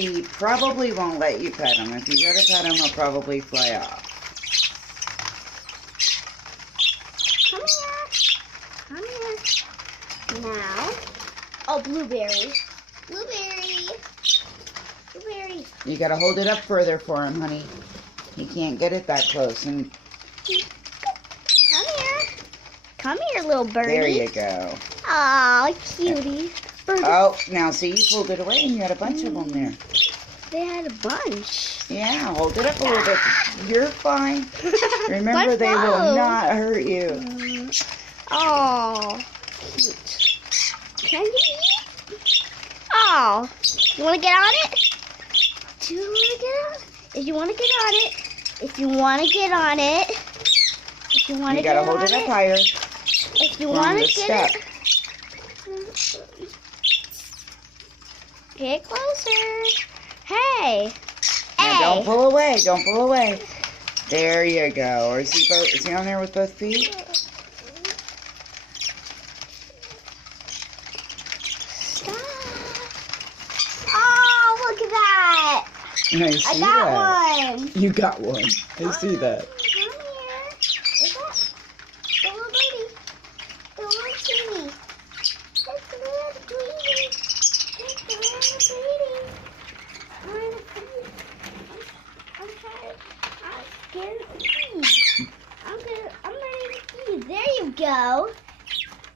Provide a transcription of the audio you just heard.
he probably won't let you pet him. If you go to pet him, he'll probably fly off. Come here. Come here. Now. Oh, blueberry. Blueberry. Blueberry. You gotta hold it up further for him, honey. He can't get it that close. And Come here. Come here, little birdie. there you go. Aw, cutie. Birdie. Oh, now see, you pulled it away and you had a bunch of them there. They had a bunch. Yeah, hold it up a little bit. You're fine. Remember, they will Buffalo. not hurt you. Oh, cute. Can you eat? Oh, you want to get on it? Do you want to get on it? If you want to get on it. If you want to get on it. If you want to You get gotta on hold it up higher. If you from want the to get step. it. Get closer. Hey. Now, don't pull away. Don't pull away. There you go. Or is he on there with both feet? Stop. Oh, look at that. I see I got that. one. You got one. I see that. Come here. Is that the little baby? The little kitty. That's the little baby. That's the little baby. I'm trying. I'm scared to feed. I'm ready to feed. There you go.